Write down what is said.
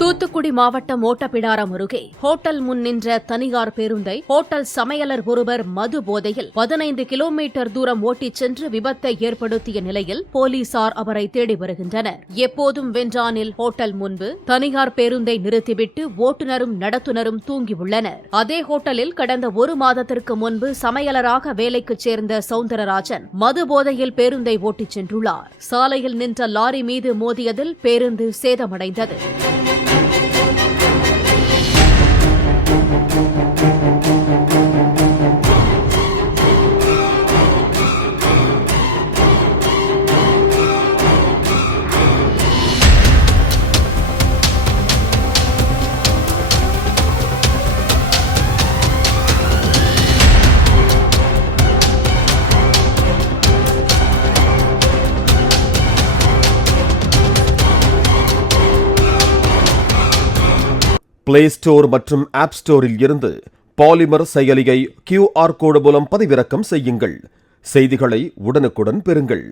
தூத்துக்குடி மாவட்டம் ஓட்டப்பிடாரம் அருகே ஹோட்டல் முன் நின்ற தனியார் பேருந்தை ஹோட்டல் சமையலர் ஒருவர் மது போதையில் 15 கிலோமீட்டர் தூரம் ஓட்டிச் சென்று விபத்தை ஏற்படுத்திய நிலையில் போலீசார் அவரை தேடி வருகின்றனர். எப்போதும் வென்றானில் ஹோட்டல் முன்பு தனியார் பேருந்தை நிறுத்திவிட்டு ஓட்டுநரும் நடத்துனரும் தூங்கியுள்ளனர். அதே ஹோட்டலில் கடந்த 1 மாதத்திற்கு முன்பு சமையலராக வேலைக்கு சேர்ந்த சவுந்தரராஜன் மது போதையில் பேருந்தை ஓட்டிச் சென்றுள்ளார். சாலையில் நின்ற லாரி மீது மோதியதில் பேருந்து சேதமடைந்தது. பிளே ஸ்டோர் மற்றும் ஆப் ஸ்டோரில் இருந்து பாலிமர் செயலியை QR கோடு மூலம் பதிவிறக்கம் செய்யுங்கள். செய்திகளை உடனுக்குடன் பெறுங்கள்.